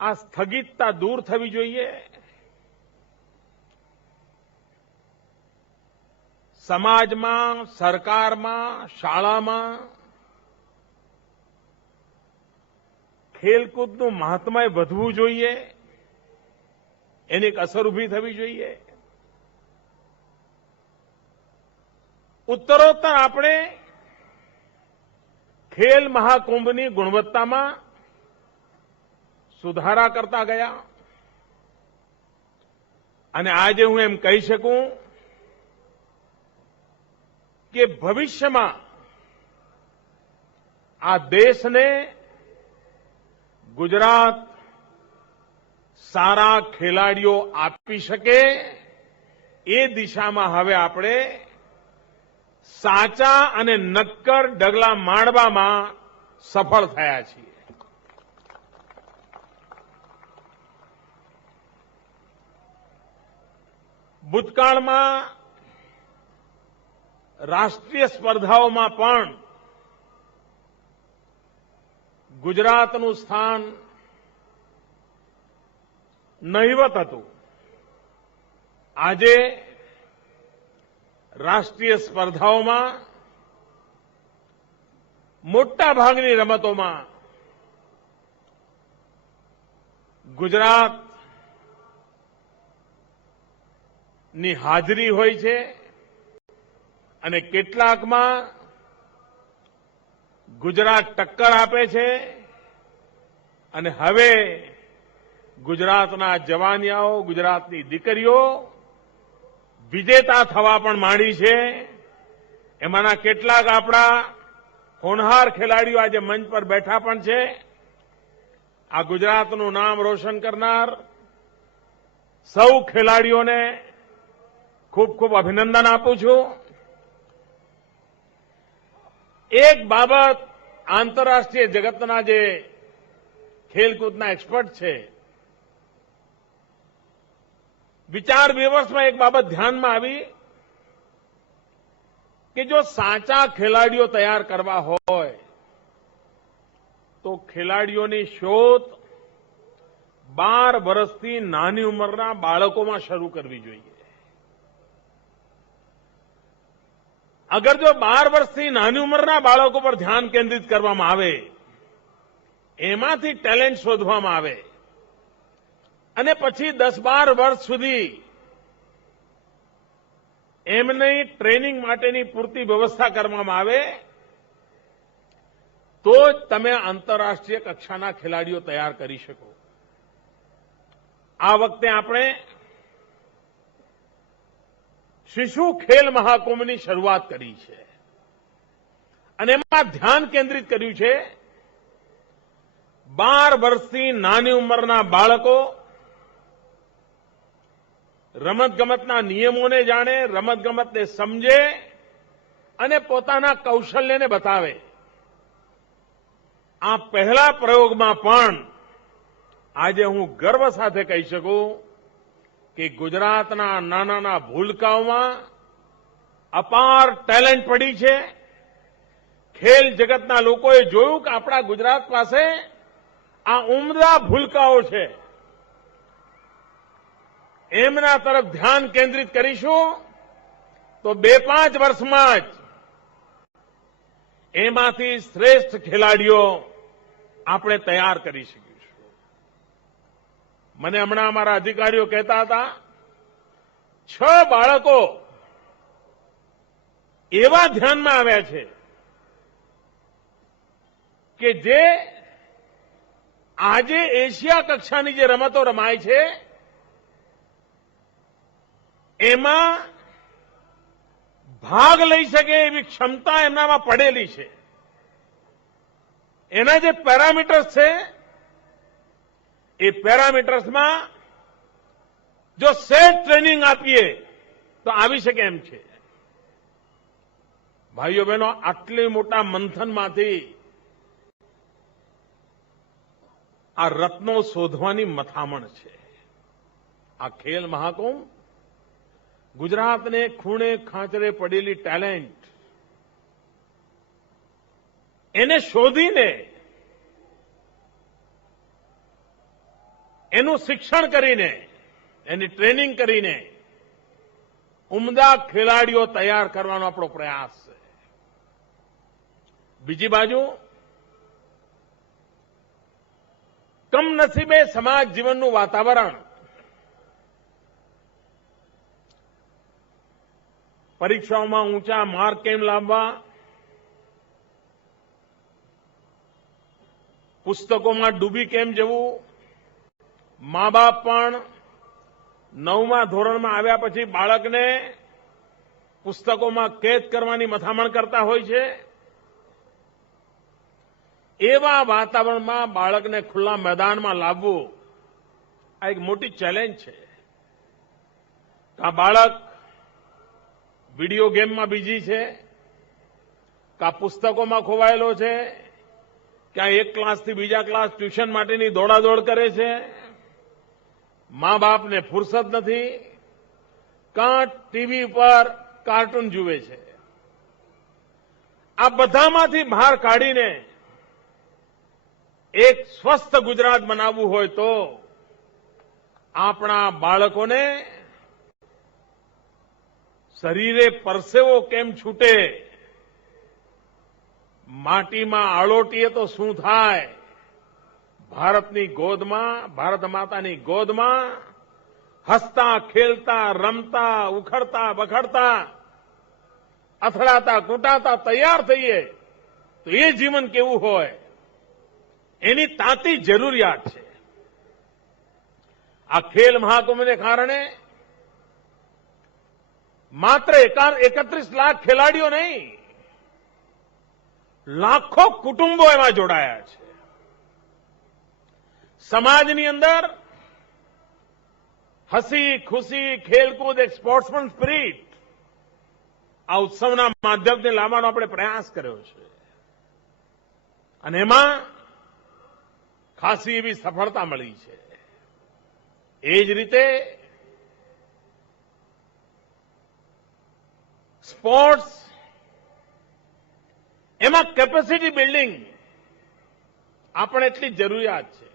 આ સ્થગિતતા દૂર થવી જોઈએ. સમાજમાં, સરકારમાં, શાળામાં ખેલકૂદનું મહાત્મ્ય વધવું જોઈએ. એની એક અસર ઉભી થવી જોઈએ. ઉત્તરોત્તર આપણે ખેલ મહાકુંભની ગુણવત્તામાં સુધારા કરતા ગયા અને આજે હું એમ કહી શકું કે ભવિષ્યમાં આ દેશને ગુજરાત સારા ખેલાડીઓ આપી શકે એ દિશામાં હવે આપણે સાચા અને નક્કર ડગલા માંડવામાં સફળ થયા છીએ. ભૂતકાળમાં રાષ્ટ્રીય સ્પર્ધાઓમાં પણ ગુજરાતનું સ્થાન નહિવત હતું. આજે રાષ્ટ્રીય સ્પર્ધાઓમાં મોટા ભાગની રમતોમાં ગુજરાતની હાજરી હોય છે અને કેટલાકમાં ગુજરાત ટક્કર આપે છે અને હવે ગુજરાતના જવાનિયાઓ, ગુજરાતની દીકરીઓ વિજેતા થવા પણ માંડી છે. એમાંના કેટલાક આપણા હોનહાર ખેલાડીઓ આજે મંચ પર બેઠા પણ છે. આ ગુજરાતનું નામ રોશન કરનાર સૌ ખેલાડીઓને ખૂબ ખૂબ અભિનંદન આપું છું. એક બાબત આંતરરાષ્ટ્રીય જગતના જે ખેલકૂદના એક્સપર્ટ છે, વિચાર વિમર્શમાં એક બાબત ધ્યાનમાં આવી કે જો સાચા ખેલાડીઓ તૈયાર કરવા હોય તો ખેલાડીઓની શોધ 12 વર્ષથી નાની ઉંમરના બાળકોમાં શરૂ કરવી જોઈએ. અગર જો 12 વર્ષથી નાની ઉંમરના બાળકો પર ધ્યાન કેન્દ્રિત કરવામાં આવે, એમાંથી ટેલેન્ટ શોધવામાં આવે અને પછી 10-12 વર્ષ સુધી એમની ટ્રેનિંગ માટેની પૂરતી વ્યવસ્થા કરવામાં આવે તો જ તમે આંતરરાષ્ટ્રીય કક્ષાના ખેલાડીઓ તૈયાર કરી શકો. આ વખતે આપણે શિશુ ખેલ મહાકુંભની શરૂઆત કરી છે અને એમાં ધ્યાન કેન્દ્રિત કર્યું છે 12 વર્ષથી નાની ઉંમરના બાળકો રમતગમતના નિયમોને જાણે, રમતગમતને સમજે અને પોતાના કૌશલ્યને બતાવે. આ પહેલા પ્રયોગમાં પણ આજે હું ગર્વ સાથે કહી શકું કે ગુજરાતના નાના ભૂલકાઓમાં અપાર ટેલેન્ટ પડી છે. ખેલ જગતના લોકોએ જોયું કે આપણા ગુજરાત પાસે આ ઉમદા ભૂલકાઓ છે. એમના તરફ ધ્યાન કેન્દ્રિત કરીશું તો 2-5 વર્ષમાં જ એમાંથી શ્રેષ્ઠ ખેલાડીઓ આપણે તૈયાર કરી શકીશું. મને હમણાં અમારા અધિકારીઓ કહેતા હતા 6 બાળકો એવા ધ્યાનમાં આવ્યા છે કે જે આજે એશિયા કક્ષાની જે રમતો રમાય છે એમાં ભાગ લઈ શકે એવી ક્ષમતા એમનામાં પડેલી છે. એના જે પેરામીટર્સ છે એ પેરામીટર્સમાં જો સેટ ટ્રેનિંગ આપીએ તો આવી શકે એમ છે. ભાઈઓ બહેનો, આટલી મોટા મંથનમાંથી આ રત્નો શોધવાની મથામણ છે. આ ખેલ મહાકુંભ ગુજરાતને ખૂણે ખાંચરે પડેલી ટેલેન્ટ એને શોધીને એનું શિક્ષણ કરીને, એની ટ્રેનિંગ કરીને ઉમદા ખેલાડીઓ તૈયાર કરવાનો આપણો પ્રયાસ છે. બીજી બાજુ કમનસીબે સમાજ જીવનનું વાતાવરણ પરીક્ષાઓમાં ઊંચા માર્ક કેમ લાવવા, પુસ્તકોમાં ડૂબી કેમ જવું, મા બાપ પણ 9મા ધોરણમાં આવ્યા પછી બાળકને પુસ્તકોમાં કેદ કરવાની મથામણ કરતા હોય છે. એવા વાતાવરણમાં બાળકને ખુલ્લા મેદાનમાં લાવવું આ એક મોટી ચેલેન્જ છે. આ બાળક વિડીયો ગેમમાં બીજી છે, કા પુસ્તકોમાં ખોવાયેલો છે, ક્યાં એક ક્લાસથી બીજા ક્લાસ ટ્યુશન માટેની દોડાદોડ કરે છે, મા બાપને ફુરસદ નથી, કાં ટીવી પર કાર્ટૂન જુએ છે. આ બધામાંથી બહાર કાઢીને એક સ્વસ્થ ગુજરાત બનાવવું હોય તો આપણા બાળકોને શરીરે પરસેવો કેમ છૂટે, માટીમાં આળોટીએ તો શું થાય, ભારતની ગોદમાં, ભારત માતાની ગોદમાં હસતા, ખેલતા, રમતા, ઉખડતા, બખડતા, અથડાતા, કૂટાતા તૈયાર થઈએ તો એ જીવન કેવું હોય, એની તાતી જરૂરિયાત છે. આ ખેલ મહાકુંભને કારણે માત્ર 31 લાખ ખેલાડીઓ નહીં, લાખો કુટુંબો એમાં જોડાયા છે. સમાજની અંદર હસી ખુશી, ખેલકૂદ, એક સ્પોર્ટ્સમેન સ્પિરિટ આ ઉત્સવના માધ્યમથી લાવવાનો આપણે પ્રયાસ કર્યો છે. અને એમાં ખાસી એવી સફળતા મળી છે. એ જ રીતે સ્પોર્ટ્સ, એમાં કેપેસિટી બિલ્ડિંગ આપણે એટલી જરૂરિયાત છે.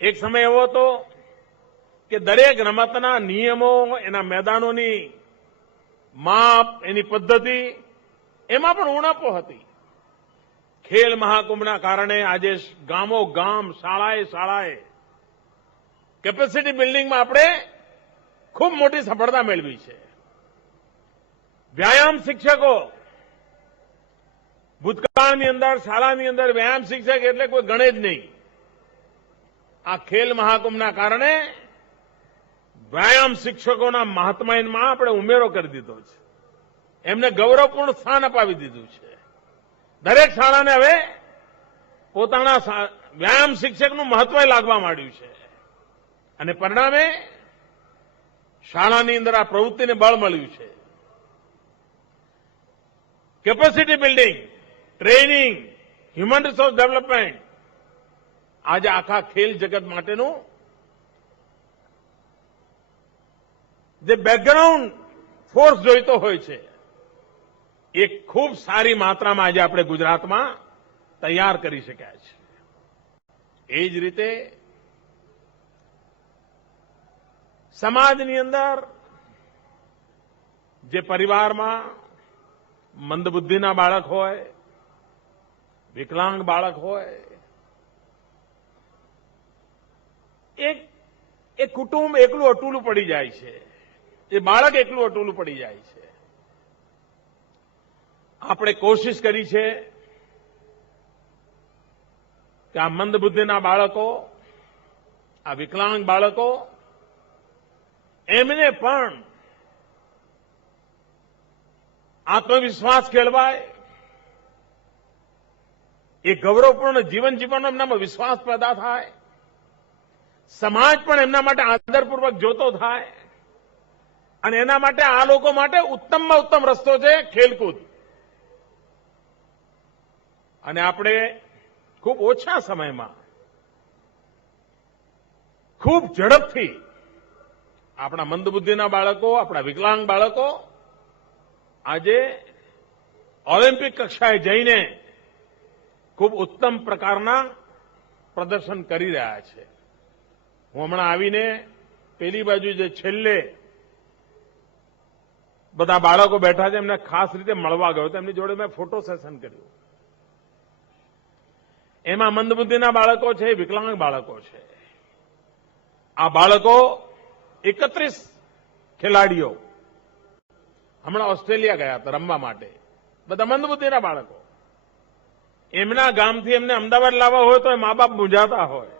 એક સમય એવો હતો કે દરેક રમતના નિયમો, એના મેદાનોની માપ, એની પદ્ધતિ, એમાં પણ ઉણપો હતી. ખેલ મહાકુંભના કારણે આજે ગામો ગામ, શાળાએ શાળાએ કેપેસિટી બિલ્ડિંગમાં આપણે ખૂબ મોટી સફળતા મેળવી છે. વ્યાયામ શિક્ષકો, ભૂતકાળની અંદર શાળાની અંદર વ્યાયામ શિક્ષક એટલે કોઈ ગણે જ નહીં. આ ખેલ મહાકુંભના કારણે વ્યાયામ શિક્ષકોના મહાત્મ્યમાં આપણે ઉમેરો કરી દીધો છે. એમને ગૌરવપૂર્ણ સ્થાન અપાવી દીધું છે. દરેક શાળાને હવે પોતાના વ્યાયામ શિક્ષકનું મહત્વ લાગવા માંડ્યું છે. અને પરિણામે શાળાની અંદર આ પ્રવૃત્તિને બળ મળ્યું છે. Capacity building, training, human resource development આજે આખા ખેલ જગત માટેનું જે બેકગ્રાઉન્ડ ફોર્સ જોઈતો હોય છે એ ખૂબ સારી માત્રામાં આજે આપણે ગુજરાતમાં તૈયાર કરી શક્યા છે. એ જ રીતે સમાજની અંદર જે પરિવારમાં મંદબુદ્ધિના બાળક હોય, વિકલાંગ બાળક હોય, એક કુટુંબ એકલું અટૂલું પડી જાય છે, એ બાળક એકલું અટૂલું પડી જાય છે. આપણે કોશિશ કરી છે કે આ મંદબુદ્ધિના બાળકો, આ વિકલાંગ બાળકો, એમને પણ આત્મવિશ્વાસ કેળવાય, એ ગૌરવપૂર્ણ જીવન જીવવાનો એમનામાં વિશ્વાસ પેદા થાય, સમાજ પણ એમના માટે આદરપૂર્વક જોતો થાય. અને એના માટે આ લોકો માટે ઉત્તમમાં ઉત્તમ રસ્તો છે ખેલકૂદ. અને આપણે ખૂબ ઓછા સમયમાં, ખૂબ ઝડપથી આપણા મંદબુદ્ધિના બાળકો, આપણા વિકલાંગ બાળકો આજે ઓલિમ્પિક કક્ષાએ જઈને ખૂબ ઉત્તમ પ્રકારના પ્રદર્શન કરી રહ્યા છે. હું હમણાં આવીને પેલી બાજુ જે છેલ્લે બધા બાળકો બેઠા છે એમને ખાસ રીતે મળવા ગયો તો એમની જોડે મેં ફોટો સેશન કર્યું. એમાં મંદબુદ્ધિના બાળકો છે, વિકલાંગ બાળકો છે. આ બાળકો 31 ખેલાડીઓ હમણાં ઓસ્ટ્રેલિયા ગયા હતા રમવા માટે, બધા મંદબુદ્ધિના બાળકો. એમના ગામથી એમને અમદાવાદ લાવવા હોય તો એ મા બાપ મૂંઝાતા હોય.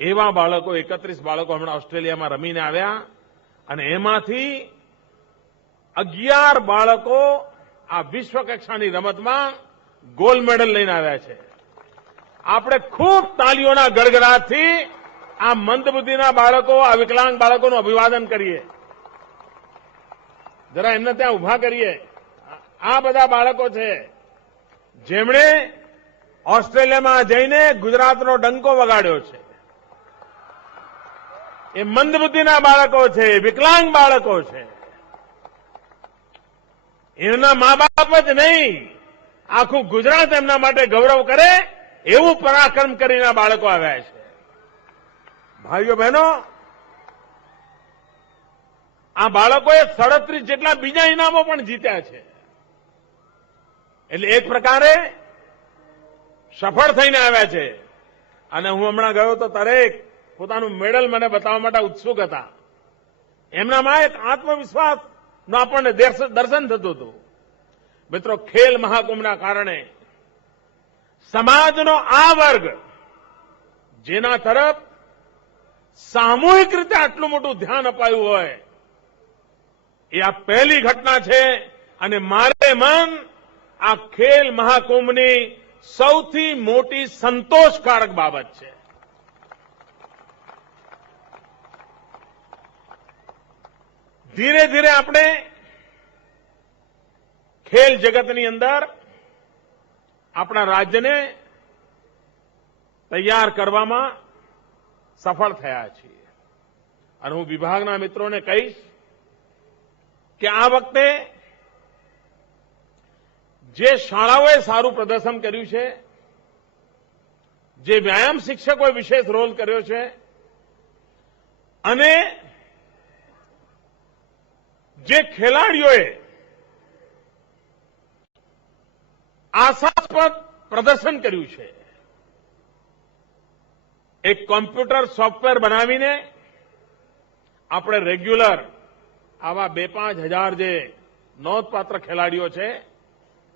એવા બાળકો 31 બાળકો હમણાં ઓસ્ટ્રેલિયામાં રમીને આવ્યા અને એમાંથી 11 બાળકો આ વિશ્વ કક્ષાની રમતમાં ગોલ્ડ મેડલ લઈને આવ્યા છે. આપણે ખૂબ તાલીઓના ગડગડાટથી આ મંદબુદ્ધિના બાળકો, આ વિકલાંગ બાળકોનું અભિવાદન કરીએ. જરા એમને ત્યાં ઉભા કરીએ. આ બધા બાળકો છે જેમણે ઓસ્ટ્રેલિયામાં જઈને ગુજરાતનો ડંકો વગાડ્યો છે. એ મંદબુદ્ધિના બાળકો છે, વિકલાંગ બાળકો છે. એમના મા બાપ જ નહીં, આખું ગુજરાત એમના માટે ગૌરવ કરે એવું પરાક્રમ કરીને બાળકો આવ્યા છે. ભાઈઓ બહેનો, આ બાળકોએ 37 જેટલા બીજા ઇનામો પણ જીત્યા છે. એટલે એક પ્રકારે સફળ થઈને આવ્યા છે. અને હું હમણાં ગયો તો દરેક પોતાનું મેડલ મને બતાવવા માટે ઉત્સુક હતા. એમનામાં એક આત્મવિશ્વાસનું આપણને દર્શન થતું હતું. મિત્રો, ખેલ મહાકુંભના કારણે સમાજનો આ વર્ગ જેના તરફ સામૂહિક રીતે આટલું મોટું ધ્યાન અપાયું હોય એ આ પહેલી ઘટના છે. અને મારે મન આ ખેલ મહાકુંભની સૌથી મોટી સંતોષકારક બાબત છે. ધીરે ધીરે આપણે ખેલ જગતની અંદર આપણા રાજ્યને તૈયાર કરવામાં સફળ થયા છીએ. અને હું વિભાગના મિત્રોને કહીશ કે આ વખતે જે શાળાઓએ સારું પ્રદર્શન કર્યું છે, જે વ્યાયામ શિક્ષકોએ વિશેષ રોલ કર્યો છે અને જે ખેલાડીઓએ આશાસ્પદ પ્રદર્શન કર્યું છે, એક કોમ્પ્યુટર સોફ્ટવેર બનાવીને આપણે રેગ્યુલર આવા 2-5 હજાર જે નોંધપાત્ર ખેલાડીઓ છે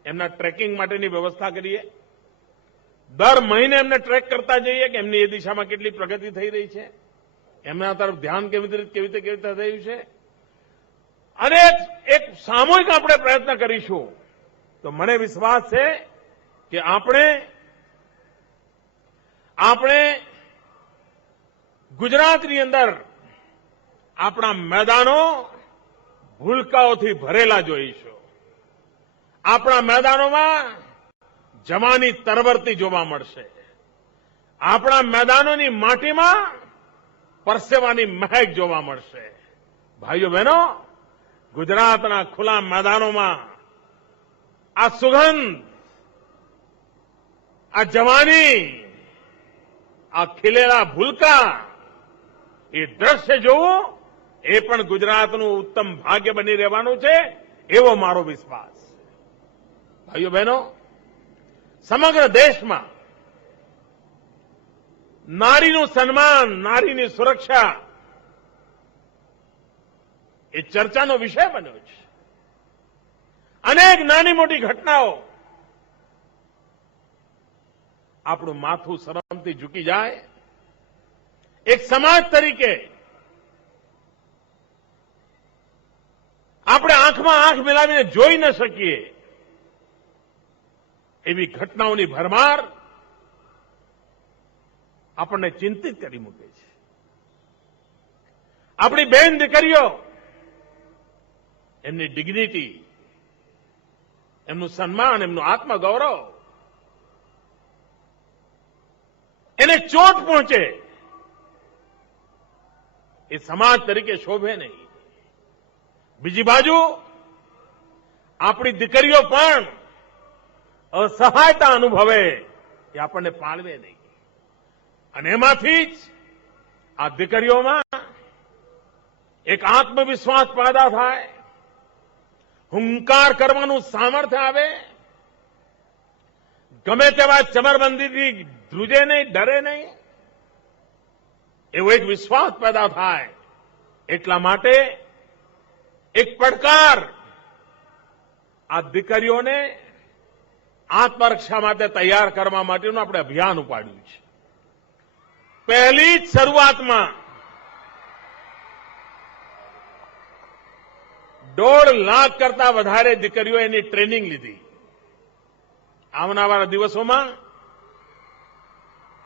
એમના ટ્રેકિંગ માટેની વ્યવસ્થા કરીએ. દર મહિને એમને ટ્રેક કરતા જઈએ કે એમની એ દિશામાં કેટલી પ્રગતિ થઈ રહી છે, એમના તરફ ધ્યાન કેવી રીતે થયું છે. અને એક સામૂહિક આપણે પ્રયત્ન કરીશું તો મને વિશ્વાસ છે કે આપણે ગુજરાતની અંદર આપણા મેદાનો ભૂલકાઓથી ભરેલા જોઈશું. આપણા મેદાનોમાં જવાની તરવરતી જોવા મળશે. આપણા મેદાનોની માટીમાં પરસેવાની મહેક જોવા મળશે. ભાઈઓ બહેનો, ગુજરાતના ખુલ્લા મેદાનોમાં આ સુગંધ, આ જવાની, આ ખીલેલા ભૂલકા, એ દ્રશ્ય જોવું એ પણ ગુજરાતનું ઉત્તમ ભાગ્ય બની રહેવાનું છે એવો મારો વિશ્વાસ. ભાઈઓ બહેનો, સમગ્ર દેશમાં નારીનું સન્માન, નારીની સુરક્ષા એ ચર્ચાનો વિષય બન્યો છે. અનેક નાની મોટી ઘટનાઓ આપણું માથું શરમથી ઝૂકી જાય. એક સમાજ તરીકે આપણે આંખમાં આંખ મિલાવીને જોઈ ન શકીએ એવી ઘટનાઓની ભરમાર આપણને ચિંતિત કરી મૂકે છે. આપણી બેન દીકરીઓ એમની ડિગ્નિટી, એમનું સન્માન, એમનું આત્મગૌરવ એને ચોટ પહોંચે એ સમાજ તરીકે શોભે નહીં. બીજી બાજુ આપણી દીકરીઓ પણ અસહાયતા અનુભવે એ આપણને પાળવે નહીં. અને એમાંથી જ આ દીકરીઓમાં એક આત્મવિશ્વાસ પેદા થાય, હુંકાર કરવાનું સામર્થ્ય આવે, ગમે તેવા ચમરબંધીથી ધ્રુજે નહીં, ડરે નહીં, એવો એક વિશ્વાસ પેદા થાય. એટલા માટે એક પડકાર આ દીકરીઓને આત્મરક્ષા માટે તૈયાર કરવા માટેનું આપણે અભિયાન ઉપાડ્યું છે. પહેલી જ શરૂઆતમાં 1.5 લાખ કરતા વધારે દીકરીઓ એની ટ્રેનિંગ લીધી. આવનારા દિવસોમાં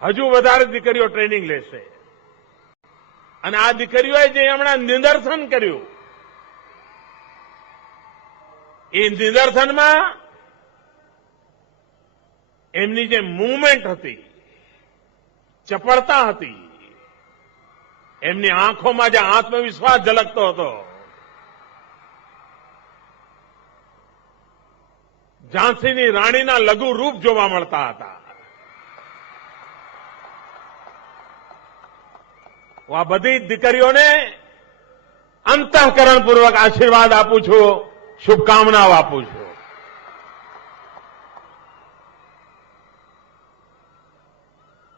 હજુ વધારે દીકરીઓ ટ્રેનિંગ લેશે. અને આ દીકરીઓએ જે હમણાં નિદર્શન કર્યું, એ નિદર્શનમાં એમની જે મૂવમેન્ટ હતી, ચપળતા હતી, એમની આંખોમાં જે આત્મવિશ્વાસ ઝલકતો હતો, ઝાંસીની રાણીના લઘુ રૂપ જોવા મળતા હતા. હું આ બધી દીકરીઓને અંતઃકરણપૂર્વક આશીર્વાદ આપું છું, શુભકામનાઓ આપું છું.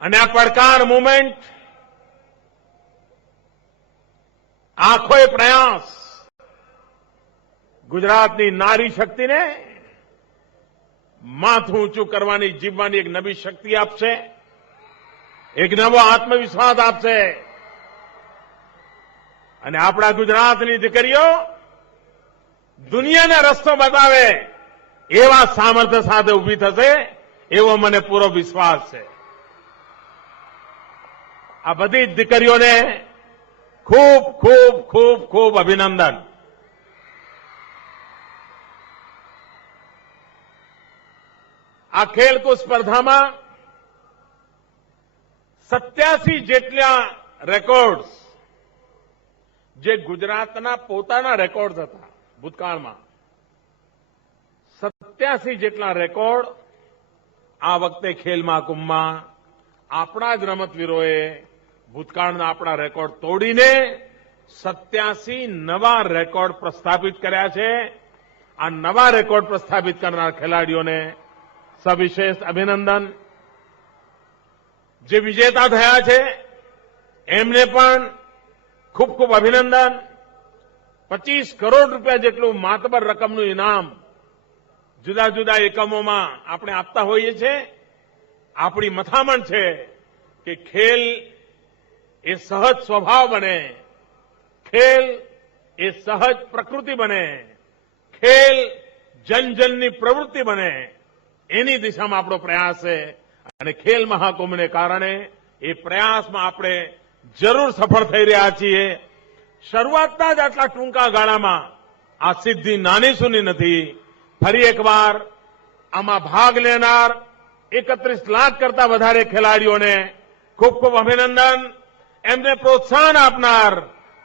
અને આ પડકાર મુવમેન્ટ, આખો પ્રયાસ ગુજરાતની નારી શક્તિને માથું ઊંચું કરવાની, જીવવાની એક નવી શક્તિ આપશે, એક નવો આત્મવિશ્વાસ આપશે. અને આપણા ગુજરાતની દીકરીઓ દુનિયાને રસ્તો બતાવે એવા સામર્થ્ય સાથે ઉભી થશે, એવો મને પૂરો વિશ્વાસ છે. આ બધી જ દીકરીઓને ખૂબ ખૂબ ખૂબ ખૂબ અભિનંદન. આ ખેલકૂદ સ્પર્ધામાં 87 જેટલા રેકોર્ડ્સ, જે ગુજરાતના પોતાના રેકોર્ડ હતા ભૂતકાળમાં, 87 જેટલા રેકોર્ડ આ વખતે ખેલ મહાકુંભમાં આપણા જ રમતવીરોએ ભૂતકાળના આપણા રેકોર્ડ તોડીને 87 નવા રેકોર્ડ પ્રસ્થાપિત કર્યા છે. આ નવા રેકોર્ડ પ્રસ્થાપિત કરનાર ખેલાડીઓને સવિશેષ અભિનંદન. જે વિજેતા થયા છે એમને પણ ખૂબ ખૂબ અભિનંદન. 25 કરોડ રૂપિયા જેટલું માતબર રકમનું ઇનામ જુદા જુદા એકમોમાં આપણે આપતા હોઈએ છીએ. આપણી મથામણ છે કે ખેલ એ સહજ સ્વભાવ બને, ખેલ એ સહજ પ્રકૃતિ બને, ખેલ જનજનની પ્રવૃત્તિ બને, એની દિશામાં આપણો પ્રયાસ છે. અને ખેલ મહાકુંભને કારણે એ પ્રયાસમાં આપણે જરૂર સફળ થઈ રહ્યા છીએ. શરૂઆતના જ આટલા ટૂંકા ગાળામાં આ સિદ્ધિ નાની સૂની નથી. ફરી એકવાર આમાં ભાગ લેનાર 31 લાખ કરતા વધારે ખેલાડીઓને ખૂબ ખૂબ અભિનંદન. એમને પ્રોત્સાહન આપનાર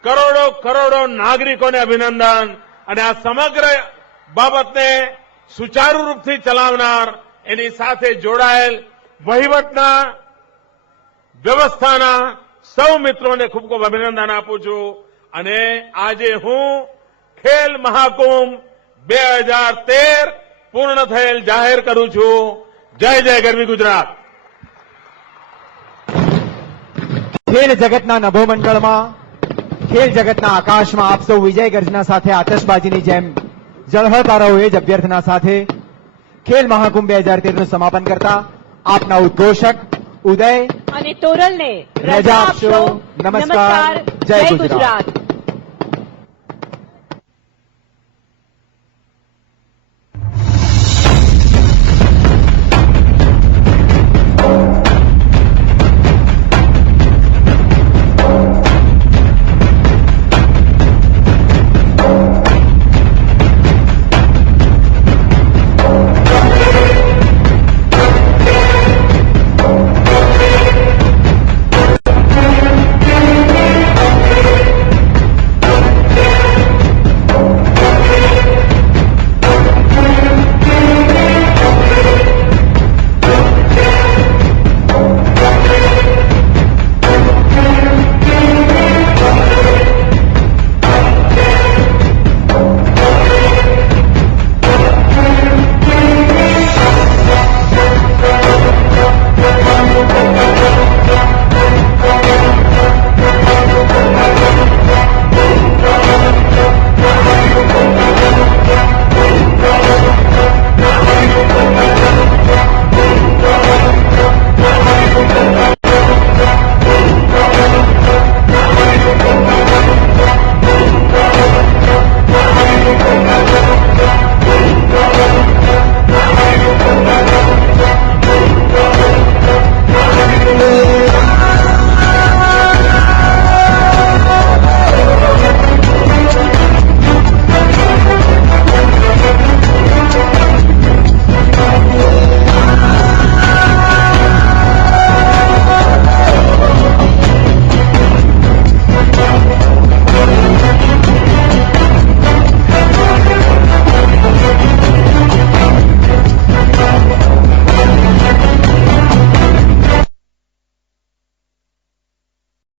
કરોડો કરોડો નાગરિકોને અભિનંદન. અને આ સમગ્ર બાબતને સુચારુ રૂપથી ચલાવનાર, એની સાથે જોડાયેલ વહીવટના, વ્યવસ્થાના સૌ મિત્રોને ખૂબ ખૂબ અભિનંદન આપું છું. અને આજે હું ખેલ મહાકુંભ 2013 પૂર્ણ થયેલ જાહેર કરું છું. જય જય ગરવી ગુજરાત. ખેલ જગતના નભોમંડળમાં, ખેલ જગતના આકાશમાં આપ સૌ વિજય ગર્જના સાથે આતશબાજીની જેમ ઝળહળતા રહો, એ જ અભ્યર્થના સાથે ખેલ મહાકુંભ 2013નું સમાપન કરતા આપના ઉદ્ઘોષક ઉદય અને તોરલને રજા આપશો. નમસ્કાર. જય ગુજરાત.